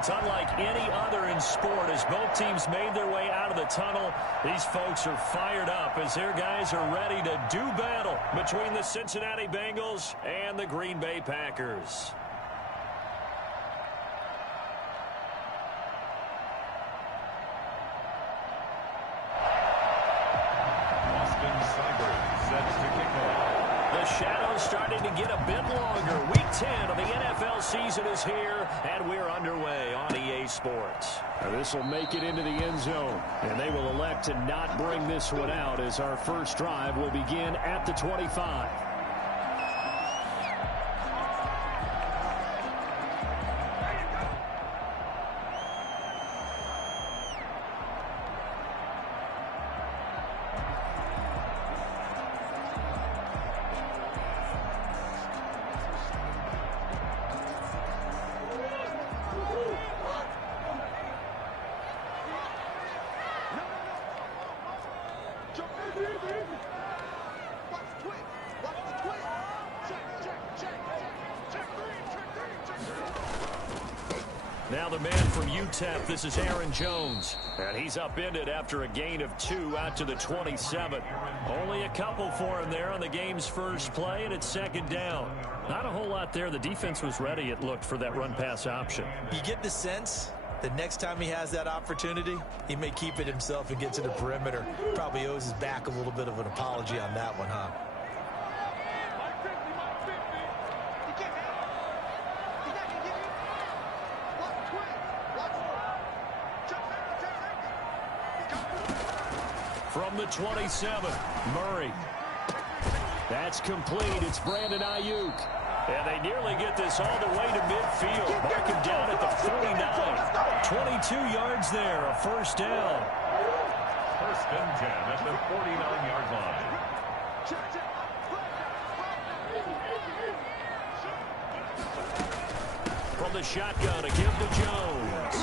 It's unlike any other in sport as both teams made their way out of the tunnel. These folks are fired up as their guys are ready to do battle between the Cincinnati Bengals and the Green Bay Packers. The shadow's starting to get a bit longer. Week 10 of the NFL season is here, and we're underway on EA Sports. This will make it into the end zone, and they will elect to not bring this one out as our first drive will begin at the 25. Now the man from UTEP, this is Aaron Jones. And he's upended after a gain of 2 out to the 27. Only a couple for him there on the game's first play, and it's second down. Not a whole lot there. The defense was ready, it looked, for that run-pass option. You get the sense that next time he has that opportunity, he may keep it himself and get to the perimeter. Probably owes his back a little bit of an apology on that one, huh? From the 27, Murray. That's complete. It's Brandon Ayuk. And they nearly get this all the way to midfield. Mark him down at the 49. 22 yards there, a first down. First and 10 at the 49-yard line. From the shotgun, a give to Jones.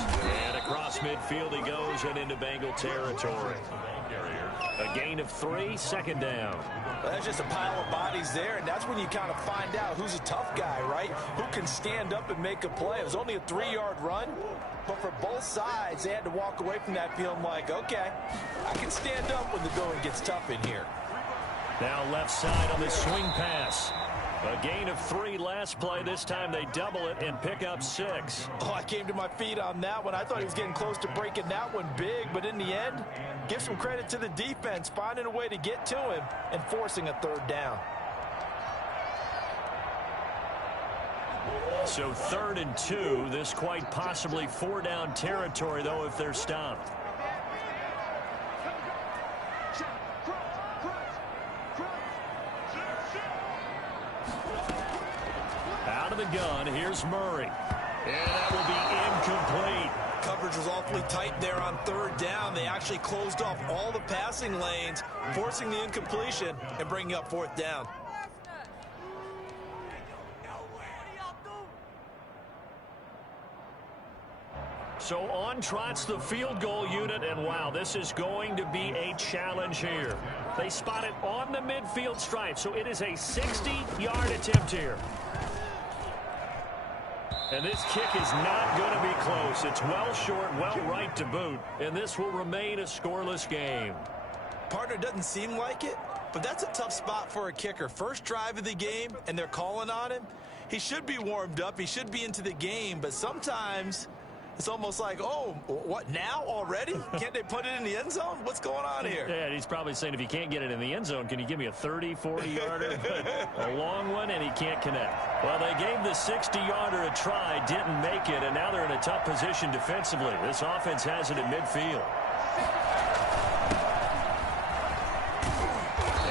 And across midfield he goes and into Bengal territory. A gain of 3, second down. Well, that's just a pile of bodies there, and that's when you kind of find out who's a tough guy, right? Who can stand up and make a play. It was only a 3-yard run, but for both sides, they had to walk away from that feeling like, okay, I can stand up when the going gets tough in here. Now left side on the swing pass. A gain of 3 last play. This time they double it and pick up 6. Oh, I came to my feet on that one. I thought he was getting close to breaking that one big, but in the end, give some credit to the defense, finding a way to get to him and forcing a third down. So 3rd and 2. This quite possibly 4-down territory, though, if they're stopped. Out of the gun, here's Murray. And that will be incomplete. Coverage was awfully tight there on 3rd down. They actually closed off all the passing lanes, forcing the incompletion and bringing up 4th down. So on trots the field goal unit, and wow, this is going to be a challenge here. They spot it on the midfield stripe, so it is a 60-yard attempt here. And this kick is not going to be close. It's well short, well right to boot, and this will remain a scoreless game. Partner, doesn't seem like it, but that's a tough spot for a kicker. First drive of the game, and they're calling on him. He should be warmed up. He should be into the game, but sometimes it's almost like, oh, what, now already? Can't they put it in the end zone? What's going on here? Yeah, he's probably saying, if you can't get it in the end zone, can you give me a 30, 40-yarder? A long one, and he can't connect. Well, they gave the 60-yarder a try, didn't make it, and now they're in a tough position defensively. This offense has it at midfield.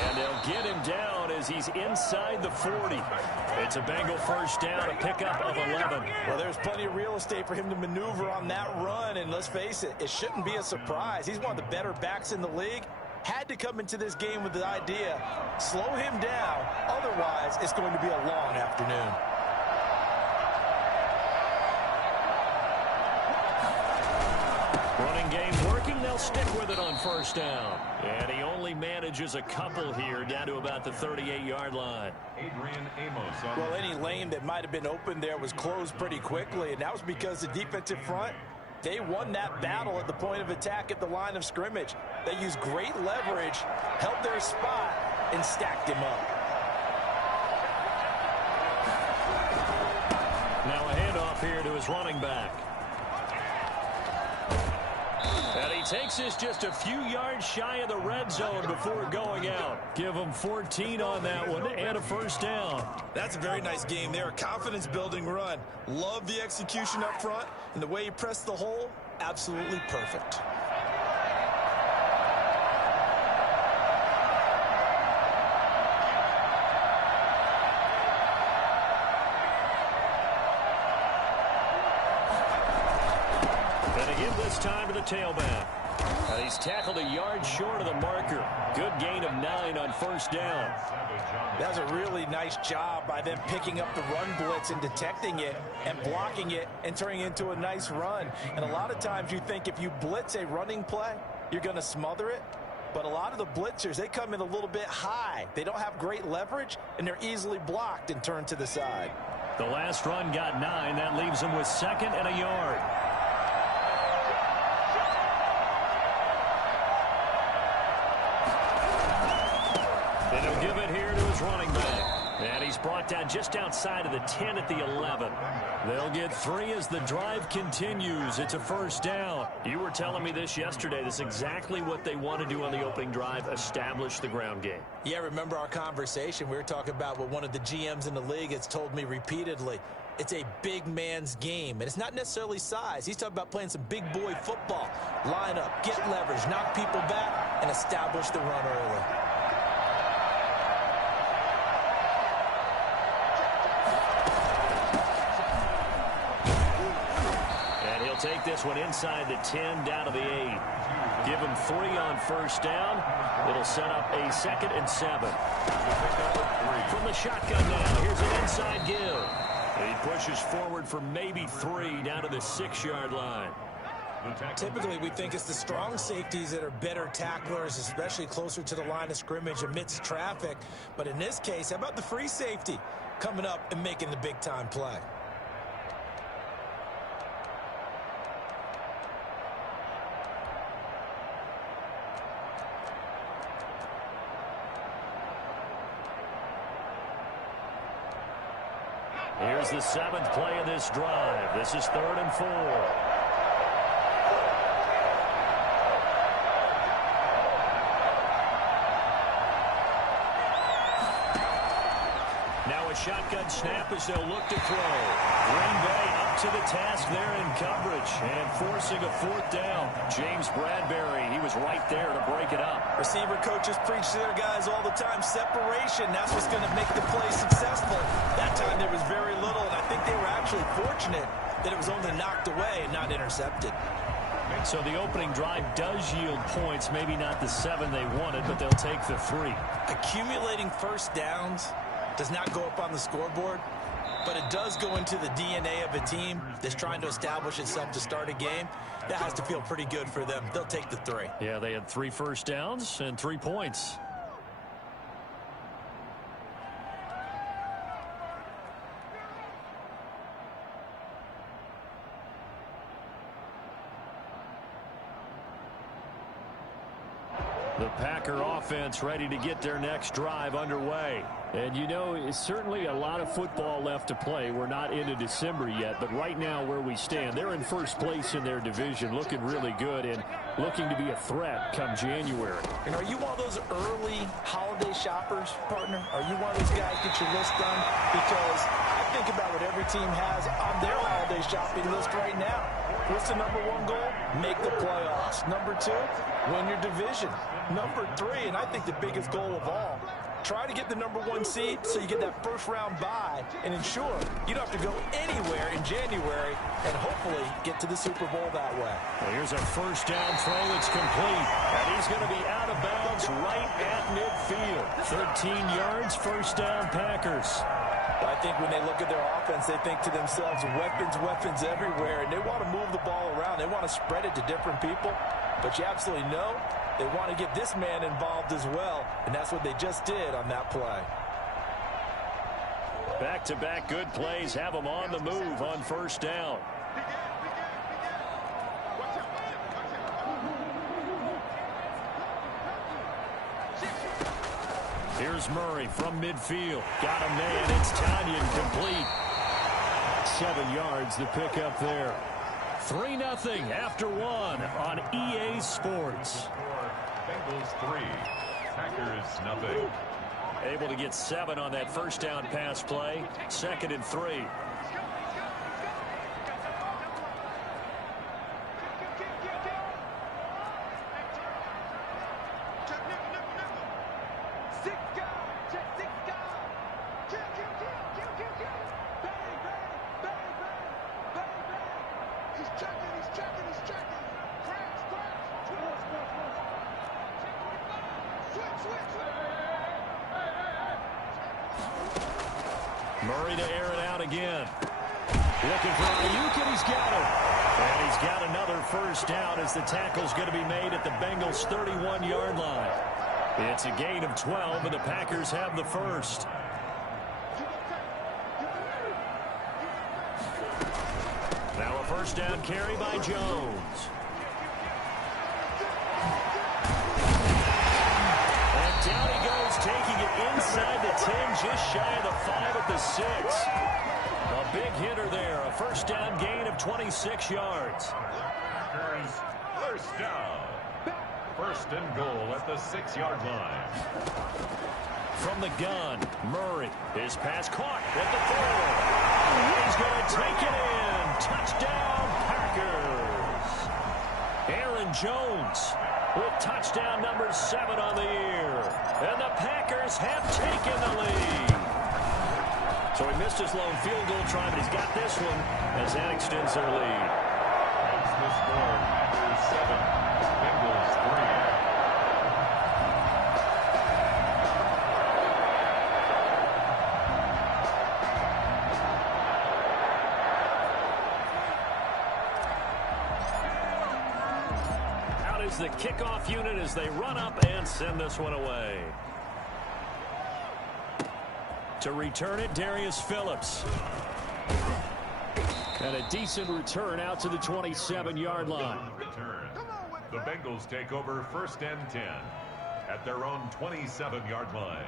And they'll get him down as he's inside the 40. It's a Bengal first down, a pickup of 11. Well, there's plenty of real estate for him to maneuver on that run, and let's face it, it shouldn't be a surprise. He's one of the better backs in the league. Had to come into this game with the idea, slow him down, otherwise it's going to be a long afternoon. Running game working. They'll stick with it on first down. And he only manages a couple here down to about the 38-yard line. Well, any lane that might have been open there was closed pretty quickly, and that was because the defensive front, they won that battle at the point of attack at the line of scrimmage. They used great leverage, held their spot, and stacked him up. Now a handoff here to his running back. And he takes this just a few yards shy of the red zone before going out. Give him 14 on that one and a first down. That's a very nice game there. A confidence-building run. Love the execution up front, and the way he pressed the hole, absolutely perfect. This time to the tailback. He's tackled a yard short of the marker. Good gain of 9 on first down. That was a really nice job by them picking up the run blitz and detecting it and blocking it and turning it into a nice run. And a lot of times you think if you blitz a running play, you're going to smother it. But a lot of the blitzers, they come in a little bit high. They don't have great leverage, and they're easily blocked and turned to the side. The last run got 9. That leaves him with 2nd and a yard. And he'll give it here to his running back. And he's brought down just outside of the 10 at the 11. They'll get 3 as the drive continues. It's a first down. You were telling me this yesterday. This is exactly what they want to do on the opening drive, establish the ground game. Yeah, remember our conversation. We were talking about what one of the GMs in the league has told me repeatedly. It's a big man's game, and it's not necessarily size. He's talking about playing some big boy football. Line up, get leverage, knock people back, and establish the run early. Take this one inside the 10 down to the 8. Give him 3 on first down. It'll set up a 2nd and 7. From the shotgun now, here's an inside give. He pushes forward for maybe 3 down to the 6-yard line. Typically, we think it's the strong safeties that are better tacklers, especially closer to the line of scrimmage amidst traffic. But in this case, how about the free safety coming up and making the big-time play? Here's the 7th play of this drive. This is 3rd and 4. Now a shotgun snap as they'll look to throw. Green Bay up to the task there in coverage and forcing a 4th down. James Bradbury, he was right there to break it up. Receiver coaches preach to their guys all the time. Separation, that's what's going to make the play successful. That time there was very little, and I think they were actually fortunate that it was only knocked away and not intercepted. So the opening drive does yield points, maybe not the 7 they wanted, but they'll take the 3. Accumulating first downs does not go up on the scoreboard, but it does go into the DNA of a team that's trying to establish itself to start a game. That has to feel pretty good for them. They'll take the 3. Yeah, they had 3 first downs and 3 points. The Packer offense ready to get their next drive underway. And, you know, it's certainly a lot of football left to play. We're not into December yet, but right now where we stand, they're in first place in their division, looking really good and looking to be a threat come January. And are you one of those early holiday shoppers, partner? Are you one of those guys get your list done? Because I think about what every team has on their holiday shopping list right now. What's the number 1 goal? Make the playoffs. Number 2, win your division. Number 3, and I think the biggest goal of all, try to get the number 1 seed so you get that first round bye and ensure you don't have to go anywhere in January and hopefully get to the Super Bowl that way. Well, here's a first down throw that's complete, and he's going to be out of bounds right at midfield. 13 yards, first down Packers. I think when they look at their offense, they think to themselves, weapons everywhere, and they want to move the ball around. They want to spread it to different people, but you absolutely know they want to get this man involved as well, and that's what they just did on that play. Back-to-back good plays have them on the move on first down. Here's Murray from midfield. Got a man. It's Tanyan complete. 7 yards the pick up there. 3-0 after one on EA Sports. Bengals 3, Packers 0. Able to get 7 on that first down pass play. 2nd and 3. Murray to air it out again. Looking for Ayuk, and he's got him. And he's got another first down as the tackle's going to be made at the Bengals' 31-yard line. It's a gain of 12, and the Packers have the first. Now a first down carry by Jones. And down he goes, taking it inside the 10, just shy of the 5 at the 6. A big hitter there, a first down gain of 26 yards. Packers first down. First and goal at the 6-yard line. From the gun, Murray. His pass caught at the 4. He's going to take it in. Touchdown, Packers. Aaron Jones with touchdown number 7 on the year. And the Packers have taken the lead. So he missed his lone field goal try, but he's got this one as that extends their lead. That's the score. Packers 7, Bengals 3. The kickoff unit as they run up and send this one away. To return it, Darius Phillips. And a decent return out to the 27-yard line. Return. The Bengals take over first and 10 at their own 27-yard line.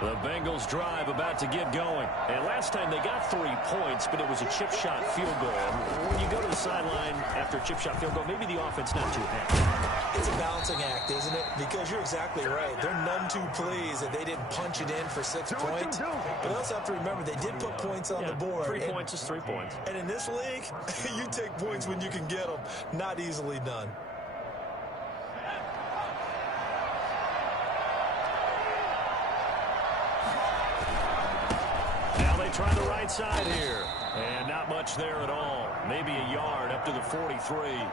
The Bengals drive about to get going. And last time they got 3 points, but it was a chip shot field goal. When you go to the sideline after a chip shot field goal, maybe the offense not too happy. It's a balancing act, isn't it? Because you're exactly right. They're none too pleased that they didn't punch it in for 6 points. But they also have to remember they did put points on the board. 3 points is 3 points. And in this league, you take points when you can get them. Not easily done. Try the right side here. And not much there at all. Maybe a yard up to the 43. Taken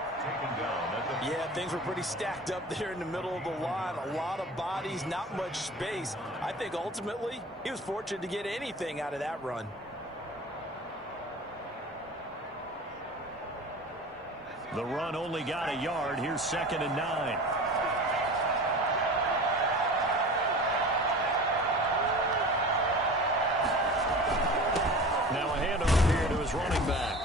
down at the... Yeah, things were pretty stacked up there in the middle of the line. A lot of bodies, not much space. I think ultimately he was fortunate to get anything out of that run. The run only got a yard. Here's 2nd and 9. Running back.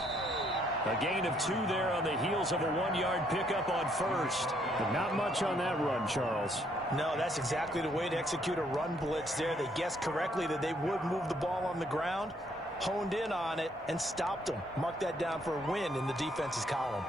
A gain of 2 there on the heels of a 1-yard pickup on first. But not much on that run, Charles. No, that's exactly the way to execute a run blitz there. They guessed correctly that they would move the ball on the ground, honed in on it, and stopped them. Mark that down for a win in the defense's column.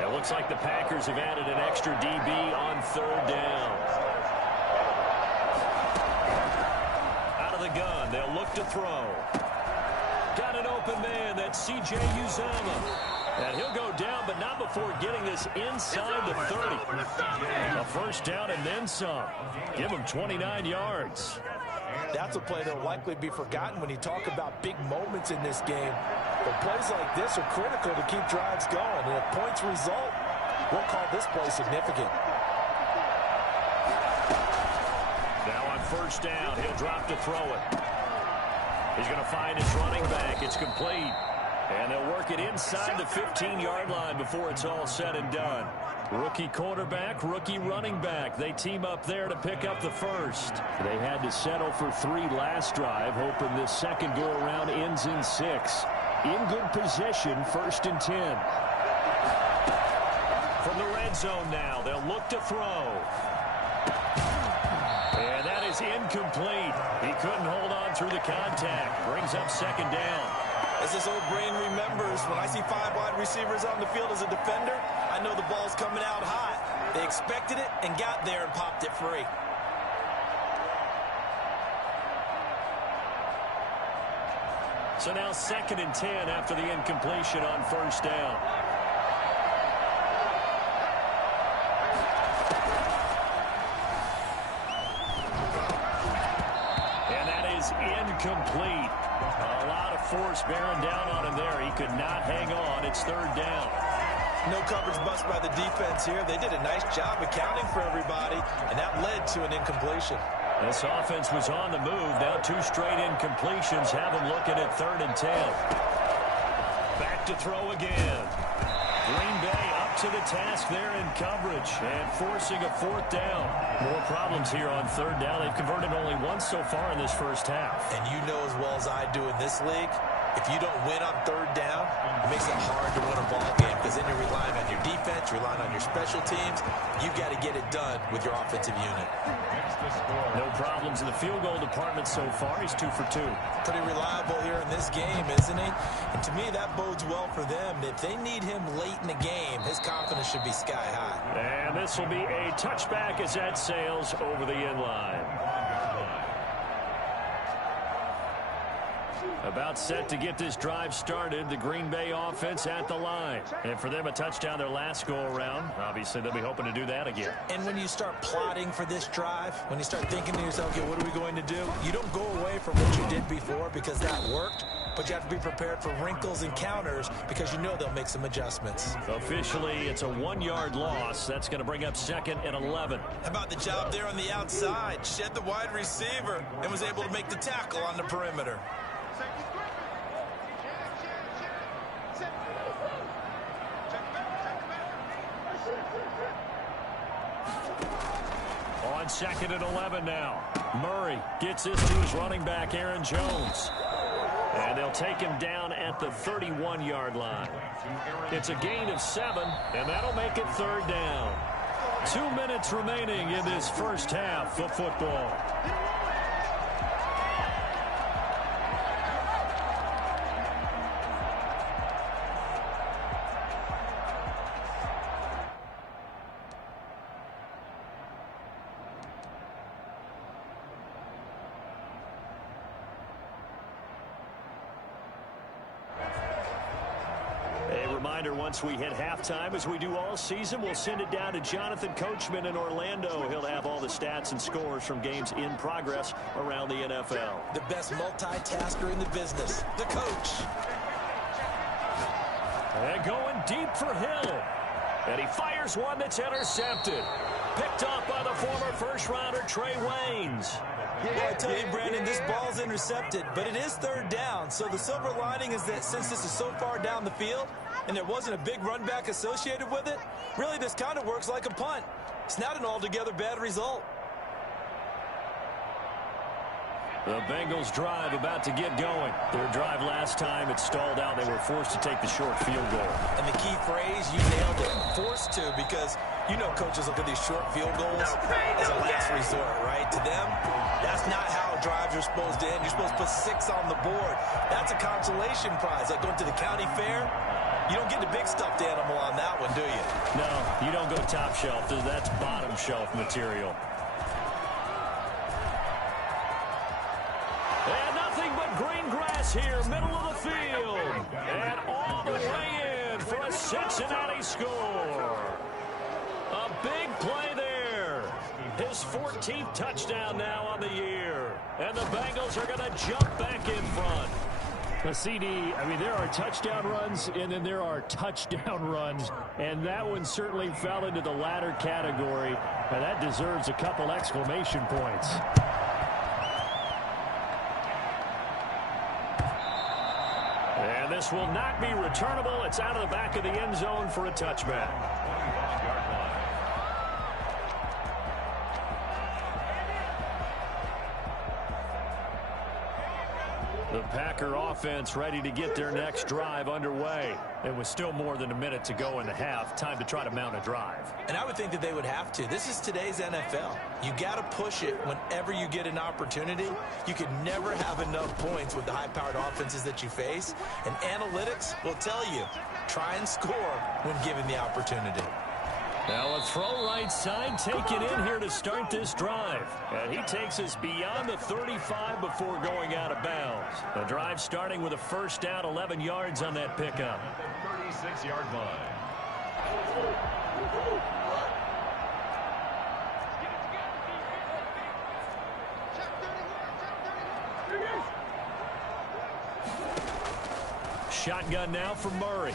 It looks like the Packers have added an extra DB on 3rd down. Out of the gun, they'll look to throw. Got an open man, that's C.J. Uzomah. And he'll go down, but not before getting this inside the 30. A first down and then some. Give him 29 yards. That's a play that will likely be forgotten when you talk about big moments in this game. But plays like this are critical to keep drives going. And if points result, we'll call this play significant. Now on first down, he'll drop to throw it. He's going to find his running back. It's complete. And they'll work it inside the 15-yard line before it's all said and done. Rookie quarterback, rookie running back. They team up there to pick up the first. They had to settle for 3 last drive, hoping this second go-around ends in 6. In good position, 1st and 10. From the red zone now, they'll look to throw. And that is incomplete. He couldn't hold on through the contact. Brings up 2nd down. As this old brain remembers, when I see 5 wide receivers on the field as a defender, I know the ball's coming out hot. They expected it and got there and popped it free. So now 2nd and 10 after the incompletion on first down. And that is incomplete. A lot of force bearing down on him there. He could not hang on. It's 3rd down. No coverage bust by the defense here. They did a nice job accounting for everybody, and that led to an incompletion. This offense was on the move. Now 2 straight incompletions have them looking at 3rd and 10. Back to throw again. Green Bay up to the task there in coverage and forcing a 4th down. More problems here on 3rd down. They've converted only once so far in this first half. And you know as well as I do in this league, if you don't win on 3rd down, it makes it hard to win a ball game because then you're relying on your defense, you're relying on your special teams. You've got to get it done with your offensive unit. No problems in the field goal department so far. He's 2 for 2. Pretty reliable here in this game, isn't he? And to me, that bodes well for them. If they need him late in the game, his confidence should be sky high. And this will be a touchback as that sails over the end line. About set to get this drive started. The Green Bay offense at the line. And for them, a touchdown their last go-around. Obviously, they'll be hoping to do that again. And when you start plotting for this drive, when you start thinking to yourself, okay, what are we going to do? You don't go away from what you did before because that worked, but you have to be prepared for wrinkles and counters because you know they'll make some adjustments. Officially, it's a 1-yard loss. That's going to bring up 2nd and 11. How about the job there on the outside? Shed the wide receiver and was able to make the tackle on the perimeter. On 2nd and 11 now. Murray gets this to his running back, Aaron Jones. And they'll take him down at the 31-yard line. It's a gain of 7, and that'll make it 3rd down. 2 minutes remaining in this first half of football. Once we hit halftime, as we do all season, we'll send it down to Jonathan Coachman in Orlando. He'll have all the stats and scores from games in progress around the NFL. The best multitasker in the business, the coach. And going deep for Hill. And he fires one that's intercepted. Picked off by the former first-rounder Trey Waynes. Well, I tell you, Brandon, this ball's intercepted, but it is 3rd down. So the silver lining is that since this is so far down the field and there wasn't a big run back associated with it, really this kind of works like a punt. It's not an altogether bad result. The Bengals drive about to get going. Their drive last time, it stalled out. They were forced to take the short field goal. And the key phrase, you nailed it, forced to, because you know coaches look at these short field goals as a last resort, right? To them, that's not how drives are supposed to end. You're supposed to put 6 on the board. That's a consolation prize. Like going to the county fair, you don't get the big stuffed animal on that one, do you? No, you don't go top shelf. That's bottom shelf material. And nothing but green grass here, middle of the field. And all the way in. open for a Cincinnati score. A big play there. His 14th touchdown now on the year. And the Bengals are going to jump back in front. The CD, I mean, there are touchdown runs, and then there are touchdown runs. And that one certainly fell into the latter category. And that deserves a couple exclamation points. And this will not be returnable. It's out of the back of the end zone for a touchback. The Packer offense ready to get their next drive underway. It was still more than a minute to go in the half. Time to try to mount a drive. And I would think that they would have to. This is today's NFL. You got to push it whenever you get an opportunity. You could never have enough points with the high-powered offenses that you face. And analytics will tell you, try and score when given the opportunity. Now a throw right side taken in here to start this drive. And he takes us beyond the 35 before going out of bounds. The drive starting with a first down, 11 yards on that pickup. 36-yard line. Shotgun now for Murray.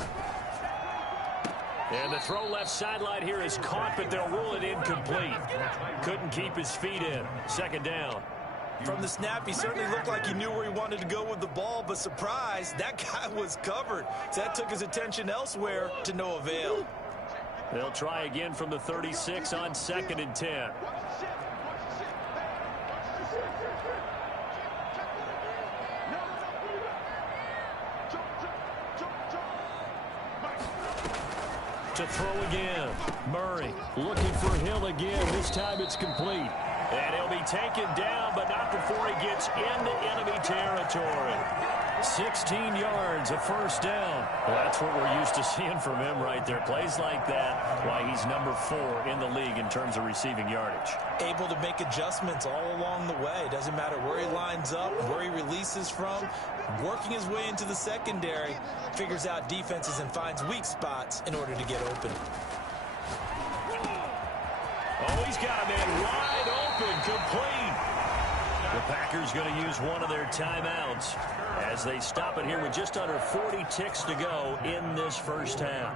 And the throw left sideline here is caught, but they'll rule it incomplete. Couldn't keep his feet in. Second down. From the snap, he certainly looked like he knew where he wanted to go with the ball, but surprise, that guy was covered. So that took his attention elsewhere to no avail. They'll try again from the 36 on 2nd and 10. To throw again. Murray looking for Hill again. This time it's complete. And he'll be taken down, but not before he gets into enemy territory. 16 yards, a first down. Well, that's what we're used to seeing from him right there. Plays like that, why he's number 4 in the league in terms of receiving yardage. Able to make adjustments all along the way. Doesn't matter where he lines up, where he releases from. Working his way into the secondary, figures out defenses and finds weak spots in order to get open. Oh, he's got a man wide open, complete. The Packers going to use one of their timeouts as they stop it here with just under 40 ticks to go in this first half.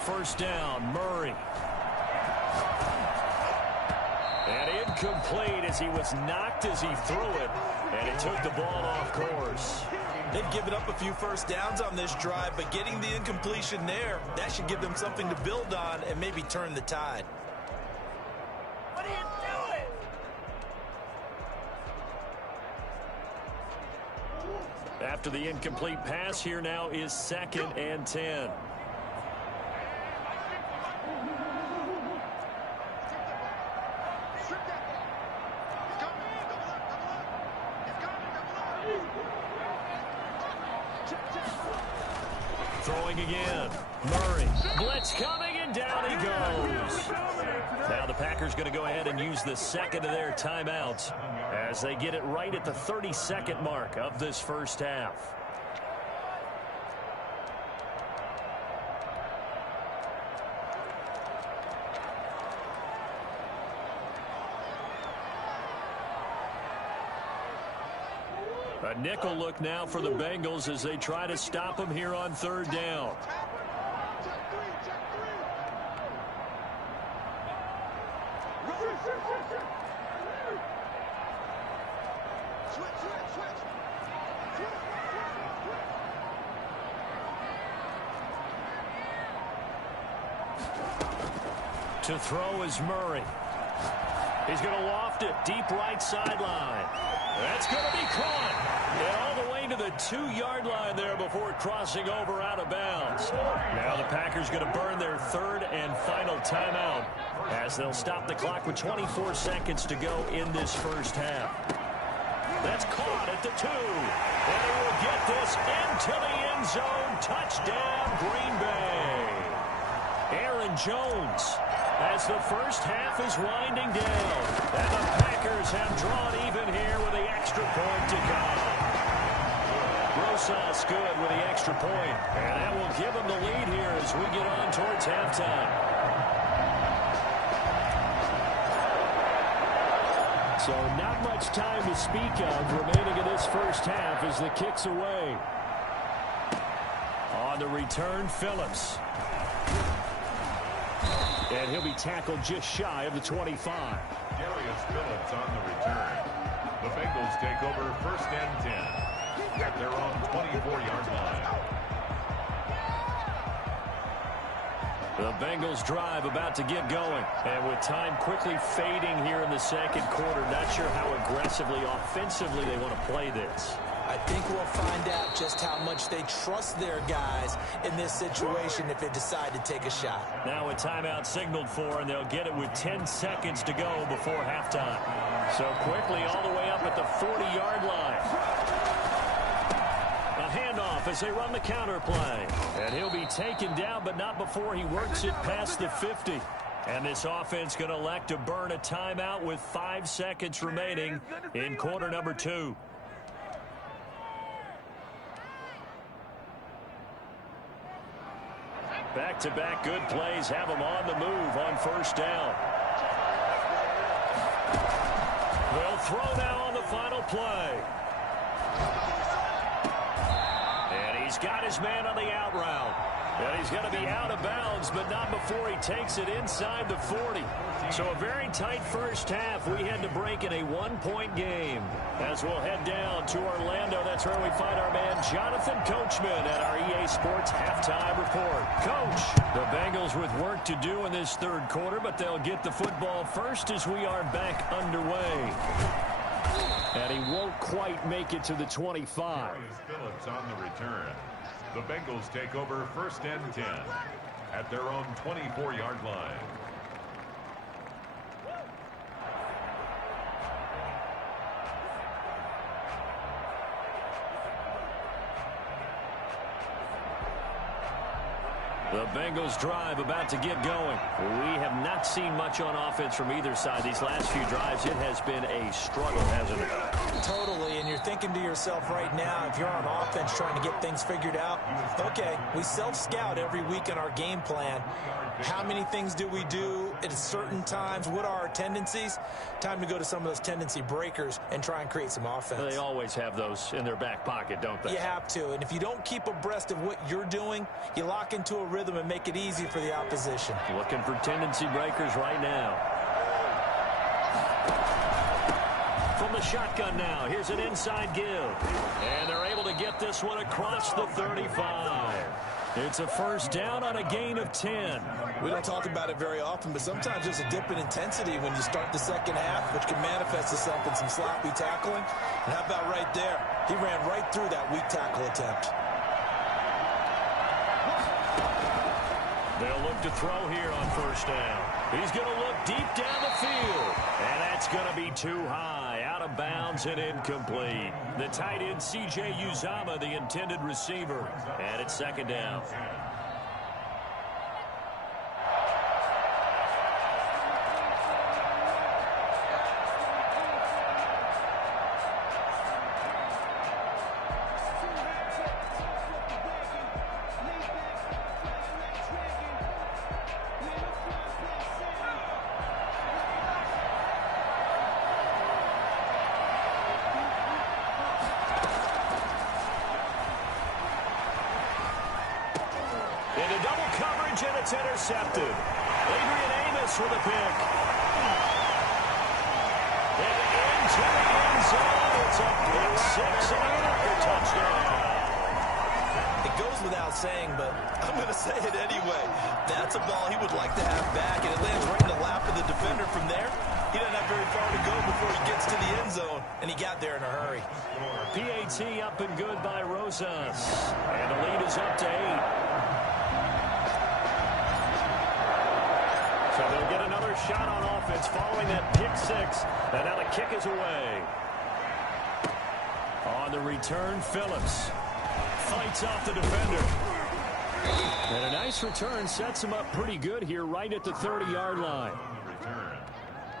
First down, Murray. And incomplete as he was knocked as he threw it, and it took the ball off course. They've given up a few first downs on this drive, but getting the incompletion there, that should give them something to build on and maybe turn the tide. What are you doing? After the incomplete pass, here now is 2nd and 10. Throwing again. Murray. Blitz coming, and down he goes. Now the Packers going to go ahead and use the second of their timeouts as they get it right at the 32nd mark of this first half. A nickel look now for the Bengals as they try to stop him here on 3rd down. To throw is Murray. He's going to loft it deep right sideline. That's going to be caught. And all the way to the 2-yard line there before crossing over out of bounds. Now the Packers going to burn their 3rd and final timeout as they'll stop the clock with 24 seconds to go in this first half. That's caught at the 2. And they will get this into the end zone. Touchdown, Green Bay. Aaron Jones, as the first half is winding down. And the Packers have drawn even here with the extra point to come. Rosas good with the extra point. And that will give them the lead here as we get on towards halftime. So not much time to speak of remaining in this first half as the kick's away. On the return, Phillips. And he'll be tackled just shy of the 25. Darius Phillips on the return. The Bengals take over first and 10 at their own 24-yard line. The Bengals drive about to get going. And with time quickly fading here in the second quarter, not sure how aggressively, offensively they want to play this. I think we'll find out just how much they trust their guys in this situation if they decide to take a shot. Now a timeout signaled for, and they'll get it with 10 seconds to go before halftime. So quickly all the way up at the 40-yard line. A handoff as they run the counter play. And he'll be taken down, but not before he works it past the 50. And this offense going to elect to burn a timeout with 5 seconds remaining in quarter number 2. Back-to-back good plays have them on the move on first down. They'll throw now on the final play. And he's got his man on the out route. And he's going to be out of bounds, but not before he takes it inside the 40. So a very tight first half. We had to break in a one-point game. As we'll head down to Orlando, that's where we find our man Jonathan Coachman at our EA Sports Halftime Report. Coach, the Bengals with work to do in this third quarter, but they'll get the football first as we are back underway. And he won't quite make it to the 25. Phillips on the return. The Bengals take over first and 10 at their own 24-yard line. The Bengals drive about to get going. We have not seen much on offense from either side. These last few drives, it has been a struggle, hasn't it? Totally, and you're thinking to yourself right now, if you're on offense trying to get things figured out, okay, we self-scout every week in our game plan. How many things do we do at certain times? What are our tendencies? Time to go to some of those tendency breakers and try and create some offense. They always have those in their back pocket, don't they? You have to, and if you don't keep abreast of what you're doing, you lock into a rhythm and make it easy for the opposition. Looking for tendency breakers right now. From the shotgun now, here's an inside give. And they're able to get this one across the 35. It's a first down on a gain of 10. We don't talk about it very often, but sometimes there's a dip in intensity when you start the second half, which can manifest itself in some sloppy tackling. And how about right there? He ran right through that weak tackle attempt. They'll look to throw here on first down. He's going to look deep down the field. And that's going to be too high. Out of bounds and incomplete. The tight end, C.J. Uzama, the intended receiver. And it's second down. Into double coverage, and it's intercepted. Adrian Amos with a pick. And into the end zone. It's a pick six and a Packer touchdown. It goes without saying, but I'm going to say it anyway. That's a ball he would like to have back, and it lands right in the lap of the defender from there. He doesn't have very far to go before he gets to the end zone, and he got there in a hurry. PAT up and good by Rosas. And the lead is up to 8. So they'll get another shot on offense following that pick six. And now the kick is away. On the return, Phillips fights off the defender. And a nice return sets him up pretty good here right at the 30-yard line. On the return,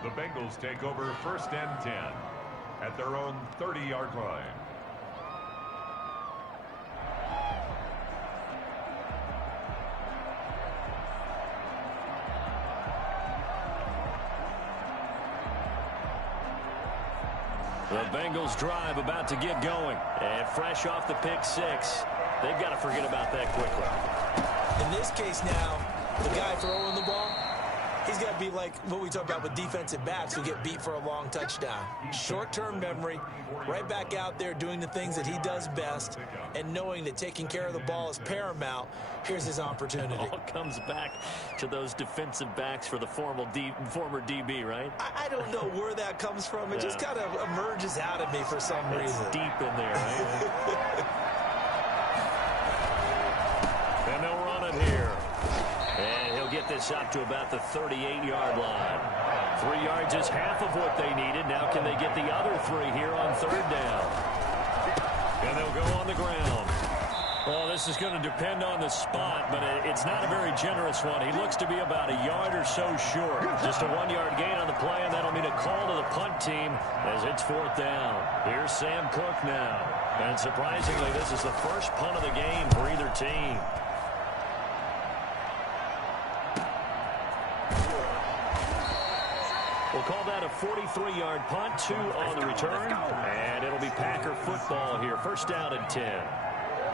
the Bengals take over 1st and 10 at their own 30-yard line. The Bengals drive about to get going. And fresh off the pick six, they've got to forget about that quickly. In this case now, the guy throwing the ball, he's got to be like what we talk about with defensive backs who get beat for a long touchdown. Short-term memory, right back out there doing the things that he does best, and knowing that taking care of the ball is paramount. Here's his opportunity. It all comes back to those defensive backs for the former DB, right? I don't know where that comes from. It just kind of emerges out of me for some reason. It's deep in there, right? And they'll run it here. And he'll get this up to about the 38-yard line. 3 yards is half of what they needed. Now can they get the other 3 here on 3rd down? And they'll go on the ground. Well, this is going to depend on the spot, but it's not a very generous one. He looks to be about a yard or so short. Just a 1-yard gain on the play, and that'll mean a call to the punt team as it's 4th down. Here's Sam Cook now. And surprisingly, this is the first punt of the game for either team. We'll call that a 43-yard punt, 2 on the return, and it'll be Packer football here. 1st down and 10.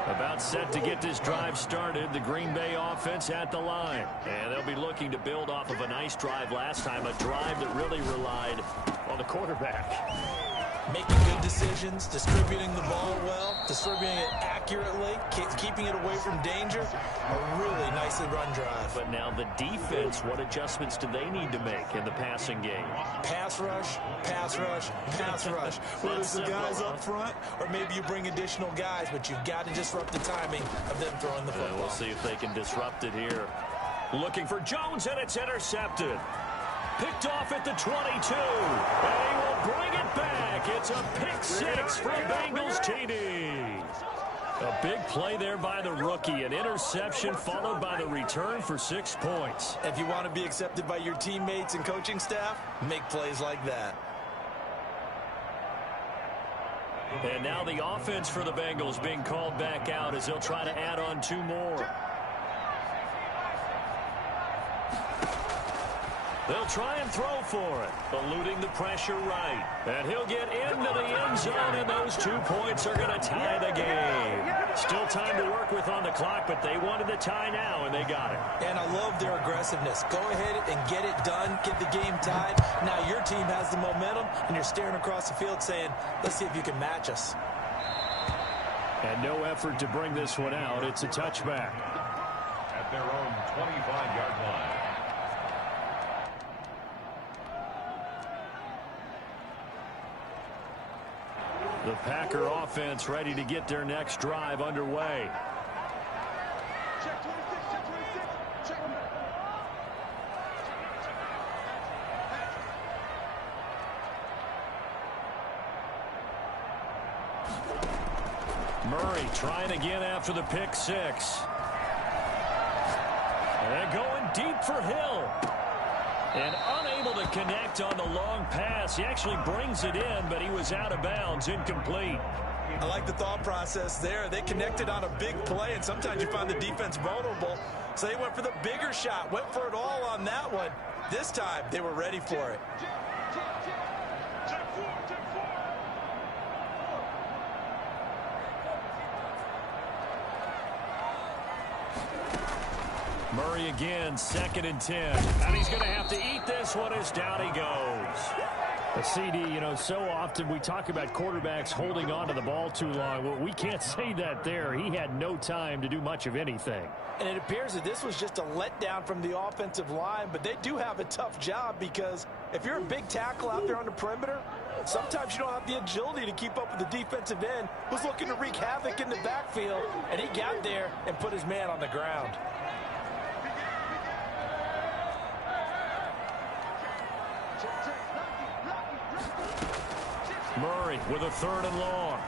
About set to get this drive started, the Green Bay offense at the line. And they'll be looking to build off of a nice drive last time, a drive that really relied on the quarterback. Making good decisions, distributing the ball well, distributing it accurately, keeping it away from danger. A really nicely run drive. But now the defense, what adjustments do they need to make in the passing game? Pass rush, pass rush, pass rush. Whether it's the guys up front or maybe you bring additional guys, but you've got to disrupt the timing of them throwing the football. We'll see if they can disrupt it here. Looking for Jones, and it's intercepted. Picked off at the 22. And he will bring it back. It's a pick six for Bengals TD. A big play there by the rookie. An interception followed by the return for 6 points. If you want to be accepted by your teammates and coaching staff, make plays like that. And now the offense for the Bengals being called back out as they'll try to add on 2 more. They'll try and throw for it, eluding the pressure right. And he'll get into the end zone, and those 2 points are going to tie the game. Still time to work with on the clock, but they wanted the tie now, and they got it. And I love their aggressiveness. Go ahead and get it done, get the game tied. Now your team has the momentum, and you're staring across the field saying, let's see if you can match us. And no effort to bring this one out. It's a touchback. At their own 25-yard line. The Packer offense ready to get their next drive underway. Check 26, check 26, check. Murray trying again after the pick six. And going deep for Hill. And unable to connect on the long pass. He actually brings it in, but he was out of bounds, incomplete. I like the thought process there. They connected on a big play, and sometimes you find the defense vulnerable. So they went for the bigger shot, went for it all on that one. This time, they were ready for it. Check 4, check 4. Murray again, 2nd and 10. And he's going to have to eat this one as down he goes. A CD, you know, so often we talk about quarterbacks holding on to the ball too long. Well, we can't say that there. He had no time to do much of anything. And it appears that this was just a letdown from the offensive line, but they do have a tough job because if you're a big tackle out there on the perimeter, sometimes you don't have the agility to keep up with the defensive end who's looking to wreak havoc in the backfield, and he got there and put his man on the ground. Murray with a 3rd and long.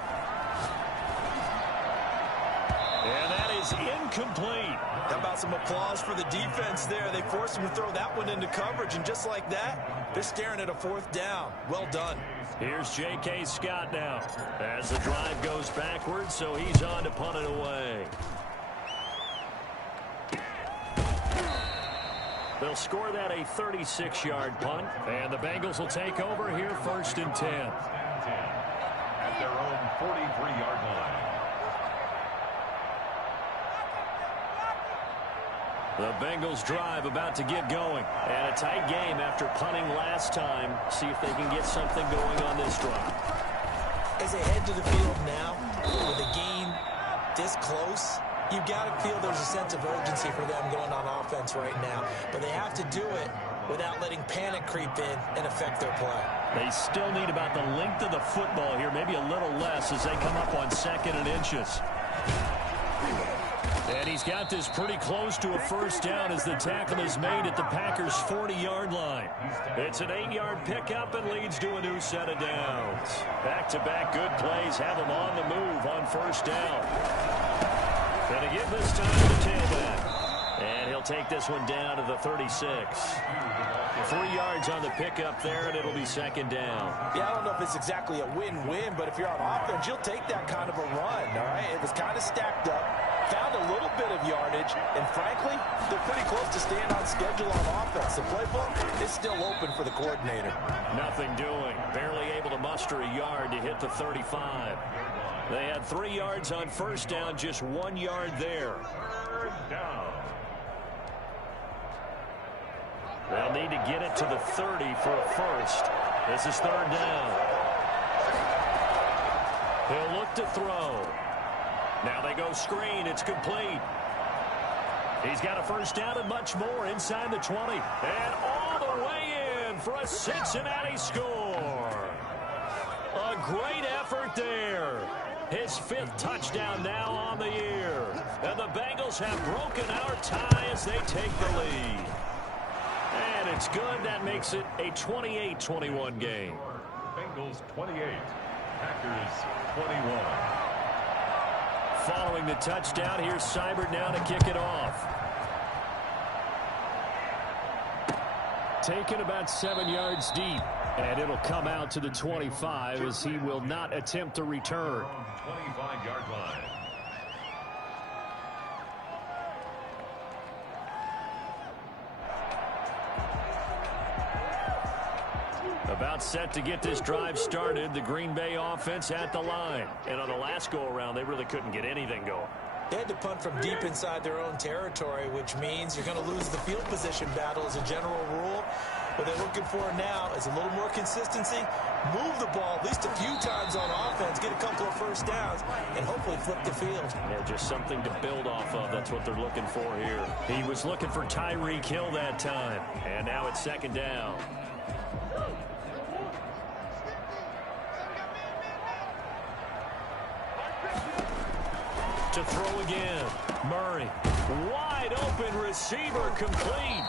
And that is incomplete. How about some applause for the defense there? They forced him to throw that one into coverage, and just like that, they're staring at a 4th down. Well done. Here's J.K. Scott now as the drive goes backwards, so he's on to punt it away. They'll score that a 36-yard punt, and the Bengals will take over here 1st and 10. At their own 43-yard line. The Bengals drive about to get going. And a tight game after punting last time. See if they can get something going on this drive. As they head to the field now, with the game this close, you've got to feel there's a sense of urgency for them going on offense right now. But they have to do it without letting panic creep in and affect their play. They still need about the length of the football here, maybe a little less as they come up on 2nd and inches. And he's got this pretty close to a 1st down as the tackle is made at the Packers' 40-yard line. It's an 8-yard pickup and leads to a new set of downs. Back-to-back good plays have them on the move on 1st down. Going to give this time to the tailback. And he'll take this one down to the 36. 3 yards on the pickup there, and it'll be 2nd down. Yeah, I don't know if it's exactly a win-win, but if you're on offense, you'll take that kind of a run, all right? It was kind of stacked up, found a little bit of yardage, and frankly, they're pretty close to staying on schedule on offense. The playbook is still open for the coordinator. Nothing doing. Barely able to muster a yard to hit the 35. They had 3 yards on 1st down, just 1 yard there. 3rd down. They'll need to get it to the 30 for a 1st. This is 3rd down. He'll look to throw. Now they go screen. It's complete. He's got a 1st down and much more inside the 20. And all the way in for a Cincinnati score. A great effort there. His 5th touchdown now on the year. And the Bengals have broken our tie as they take the lead. And it's good. That makes it a 28-21 game. Bengals 28, Packers 21. Following the touchdown, here's Seibert now to kick it off. Taken about 7 yards deep. And it'll come out to the 25 as he will not attempt to return. 25-yard line. About set to get this drive started. The Green Bay offense at the line. And on the last go-around, they really couldn't get anything going. They had to punt from deep inside their own territory, which means you're going to lose the field position battle as a general rule. What they're looking for now is a little more consistency, move the ball at least a few times on offense, get a couple of 1st downs, and hopefully flip the field. Yeah, just something to build off of. That's what they're looking for here. He was looking for Tyreek Hill that time. And now it's 2nd down. To throw again. Murray. Wide open receiver complete.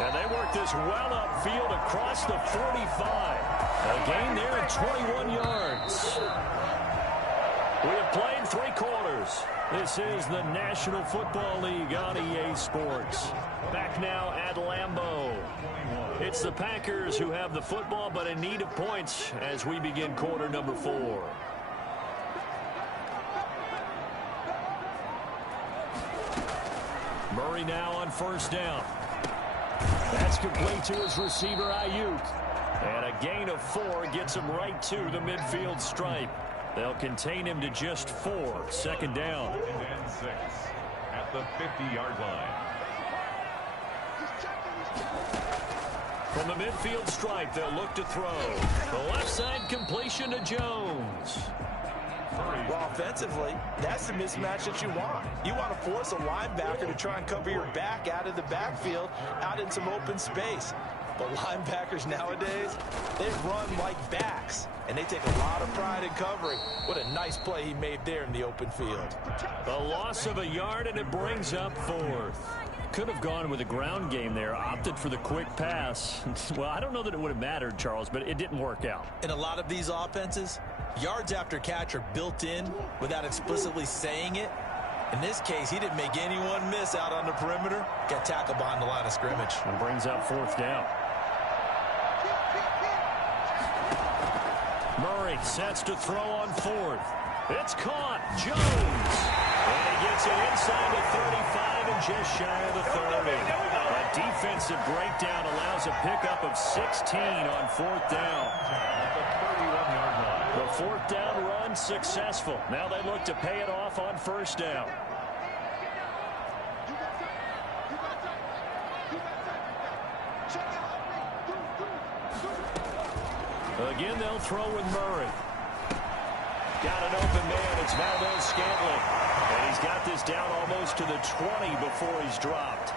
And they work this well upfield across the 45. A gain there at 21 yards. We have played 3 quarters. This is the National Football League on EA Sports. Back now at Lambeau. It's the Packers who have the football, but in need of points as we begin quarter number 4. Murray now on 1st down. That's complete to his receiver, Ayuk. And a gain of 4 gets him right to the midfield stripe. They'll contain him to just 4. 2nd down. And 6 at the 50-yard line. From the midfield stripe, they'll look to throw. The left side completion to Jones. Well, offensively, that's the mismatch that you want. You want to force a linebacker to try and cover your back out of the backfield, out in some open space. But linebackers nowadays, they run like backs, and they take a lot of pride in covering. What a nice play he made there in the open field. A loss of a yard, and it brings up 4th. Could have gone with a ground game there, opted for the quick pass. Well, I don't know that it would have mattered, Charles, but it didn't work out. In a lot of these offenses, yards after catch are built in without explicitly saying it. In this case, he didn't make anyone miss out on the perimeter. Got tackled behind the line of scrimmage. And brings up fourth down. Murray sets to throw on fourth. It's caught. Jones. And he gets it inside the 35 and just shy of the 30. A defensive breakdown allows a pickup of 16 on fourth down. The fourth down run successful. Now they look to pay it off on first down. Again, they'll throw with Murray. Got an open man. It's Valdez-Scantling. And he's got this down almost to the 20 before he's dropped.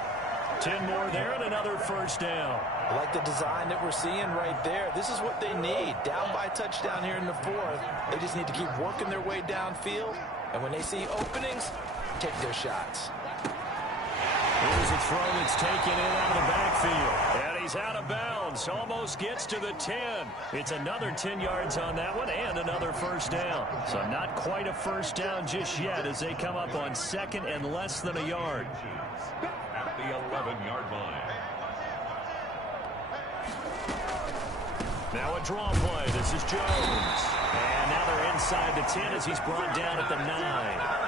10 more there and another first down. I like the design that we're seeing right there. This is what they need. Down by a touchdown here in the fourth. They just need to keep working their way downfield. And when they see openings, take their shots. Here's a throw that's taken in out of the backfield. And he's out of bounds. Almost gets to the 10. It's another 10 yards on that one and another first down. So not quite a first down just yet as they come up on second and less than a yard. At the 11-yard line. Now a draw play. This is Jones. And now they're inside the 10 as he's brought down at the 9.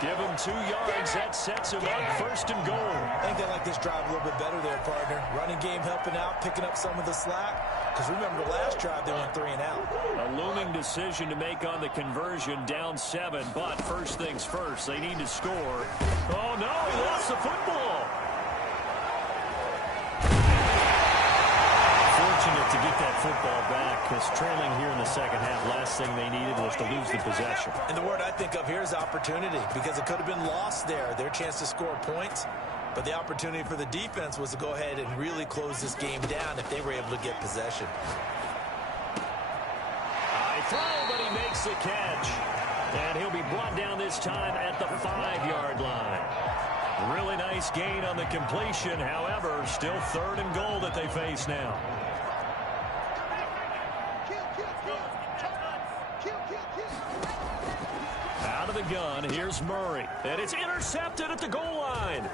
Give him 2 yards. That sets him up first and goal. I think they like this drive a little bit better there, partner. Running game helping out, picking up some of the slack. Because remember, the last drive they went 3 and out. A looming decision to make on the conversion, down 7. But first things first, they need to score. Oh, no, he lost the football. Fortunate to get that football back because trailing here in the second half, last thing they needed was to lose the possession. And the word I think of here is opportunity because it could have been lost there, their chance to score points. But the opportunity for the defense was to go ahead and really close this game down if they were able to get possession. High throw, but he makes the catch. And he'll be brought down this time at the 5-yard line. Really nice gain on the completion. However, still third and goal that they face now. Out of the gun, here's Murray. And it's intercepted at the goal line.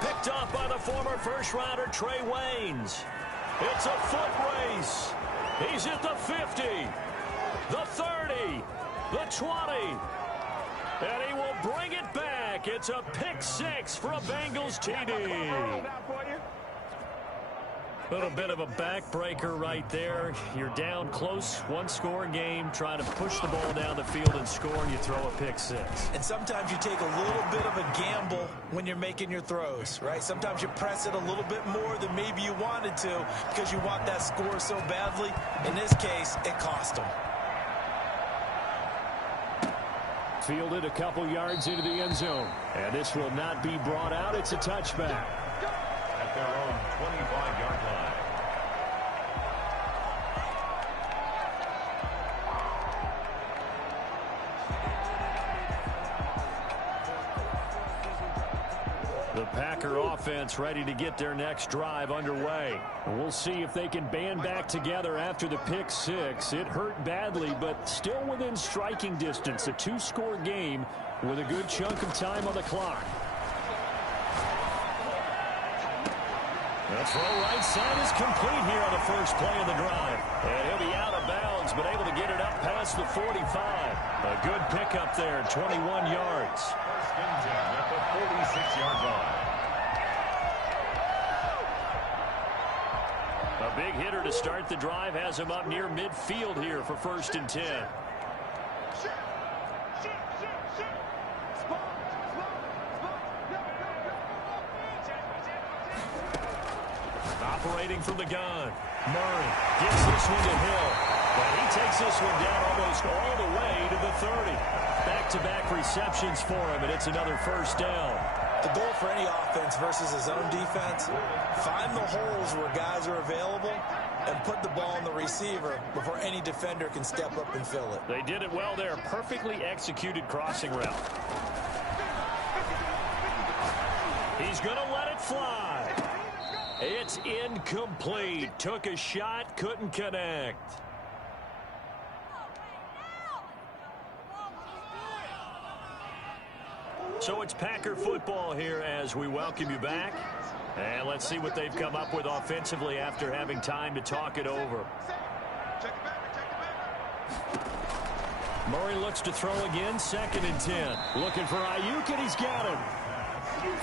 Picked off by the former first-rounder Trey Waynes. It's a foot race. He's at the 50, the 30, the 20. And he will bring it back. It's a pick 6 for a Bengals TD. A little bit of a backbreaker right there. You're down close, one-score game, trying to push the ball down the field and score, and you throw a pick 6. And sometimes you take a little bit of a gamble when you're making your throws, right? Sometimes you press it a little bit more than maybe you wanted to because you want that score so badly. In this case, it cost them. Fielded a couple yards into the end zone. And this will not be brought out. It's a touchback. At their own 25-yard line. The Packer offense ready to get their next drive underway. And we'll see if they can band back together after the pick 6. It hurt badly, but still within striking distance. A 2-score game with a good chunk of time on the clock. The throw right side is complete here on the first play of the drive. And he'll be out of bounds, but able to get it up past the 45. A good pickup there, 21 yards. First and 10 at the 46-yard line. A big hitter to start the drive has him up near midfield here for first and 10. Operating from the gun. Murray gets this one to Hill. And he takes this one down almost all the way to the 30. Back-to-back receptions for him, and it's another first down. The goal for any offense versus his own defense, find the holes where guys are available and put the ball in the receiver before any defender can step up and fill it. They did it well there. Perfectly executed crossing route. He's going to let it fly. It's incomplete. Took a shot, couldn't connect. So it's Packer football here as we welcome you back. And let's see what they've come up with offensively after having time to talk it over. Murray looks to throw again, 2nd and 10. Looking for Ayuk, and he's got him.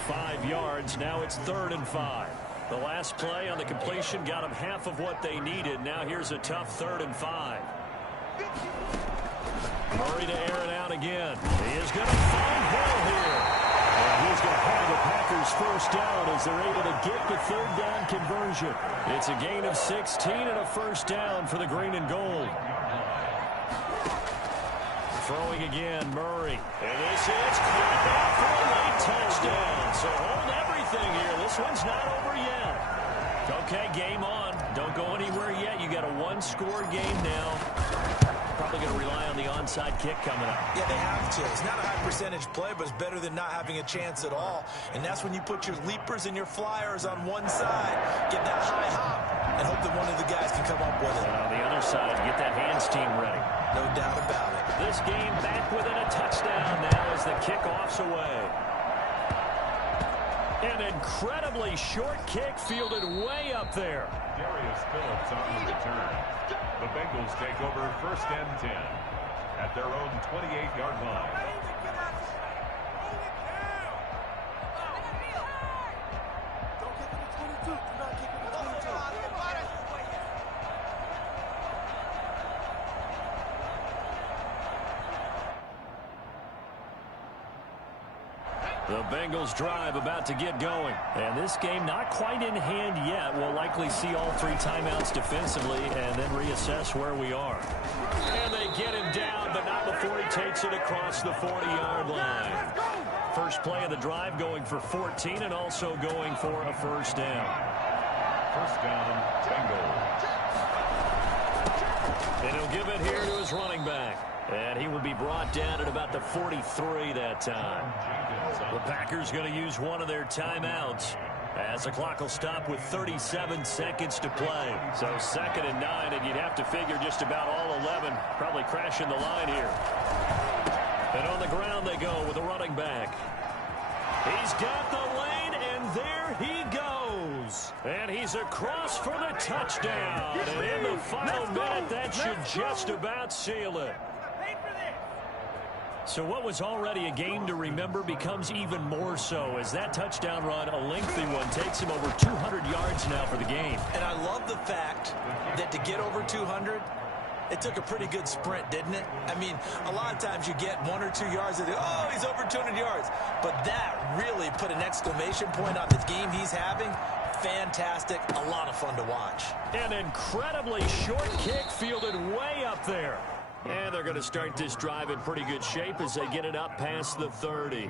5 yards, now it's 3rd and 5. The last play on the completion got them half of what they needed. Now here's a tough 3rd and 5. Murray to air it out again. He is going to find Hill here. And he's going to have the Packers first down as they're able to get the 3rd down conversion. It's a gain of 16 and a first down for the green and gold. Throwing again, Murray. And this is caught out for a late touchdown. So hold everything here. This one's not over yet. Okay, game on. Don't go anywhere yet. You got a 1-score game now. Probably going to rely on the onside kick coming up. Yeah, they have to. It's not a high percentage play, but it's better than not having a chance at all. And that's when you put your leapers and your flyers on one side, get that high hop, and hope that one of the guys can come up with it. And on the other side, get that hands team ready. No doubt about it. This game back within a touchdown now as the kickoff's away. An incredibly short kick fielded way up there. Darius Phillips on the return. The Bengals take over 1st and 10 at their own 28-yard line. The Bengals drive about to get going. And this game not quite in hand yet. We'll likely see all 3 timeouts defensively and then reassess where we are. And they get him down, but not before he takes it across the 40-yard line. First play of the drive going for 14 and also going for a first down. First down, Bengals. And he'll give it here to his running back. And he will be brought down at about the 43 that time. The Packers going to use one of their timeouts as the clock will stop with 37 seconds to play. So 2nd and 9, and you'd have to figure just about all 11 probably crashing the line here. And on the ground they go with the running back. He's got the lane, and there he goes. And he's across for the touchdown. And in the final minute, that should just about seal it. So what was already a game to remember becomes even more so as that touchdown run, a lengthy one, takes him over 200 yards now for the game. And I love the fact that to get over 200, it took a pretty good sprint, didn't it? I mean, a lot of times you get 1 or 2 yards and oh, he's over 200 yards. But that really put an exclamation point on the game he's having. Fantastic. A lot of fun to watch. An incredibly short kick fielded way up there. And they're going to start this drive in pretty good shape as they get it up past the 30.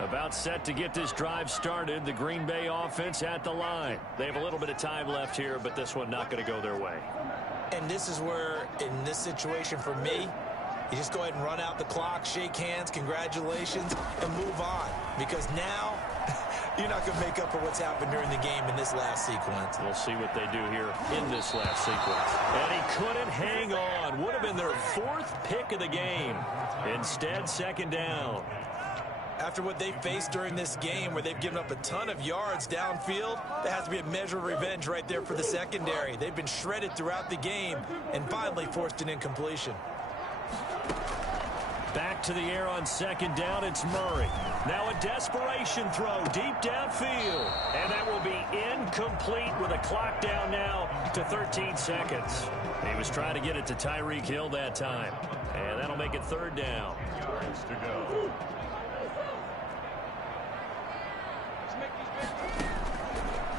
About set to get this drive started. The Green Bay offense at the line. They have a little bit of time left here, but this one not going to go their way. And this is where, in this situation for me, you just go ahead and run out the clock, shake hands, congratulations, and move on. Because now, you're not going to make up for what's happened during the game in this last sequence. We'll see what they do here in this last sequence. And he couldn't hang on. Would have been their 4th pick of the game. Instead, 2nd down. After what they faced during this game where they've given up a ton of yards downfield, there has to be a measure of revenge right there for the secondary. They've been shredded throughout the game and finally forced an incompletion. Back to the air on 2nd down, it's Murray. Now a desperation throw deep downfield. And that will be incomplete with a clock down now to 13 seconds. He was trying to get it to Tyreek Hill that time. And that'll make it 3rd down. Yards to go.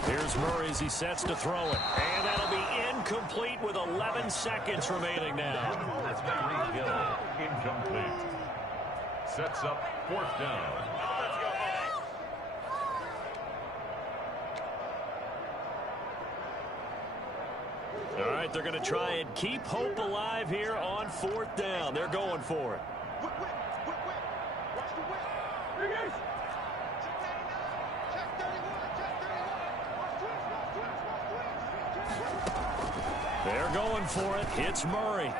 Here's Murray as he sets to throw it. And that'll be incomplete with 11 seconds remaining now. Incomplete. Sets up 4th down. All right, they're going to try and keep hope alive here on 4th down. They're going for it. They're going for it. It's Murray.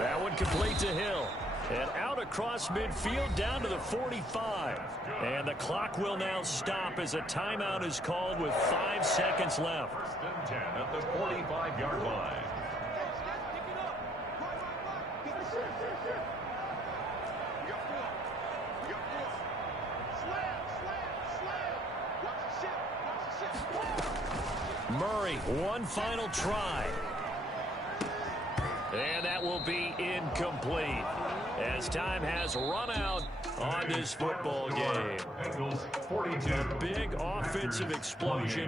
That one complete to Hill. And out across midfield down to the 45. And the clock will now stop as a timeout is called with 5 seconds left. First and 10 at the 45-yard line. Murray, one final try. And that will be incomplete as time has run out on this football game. Bengals 42. A big offensive explosion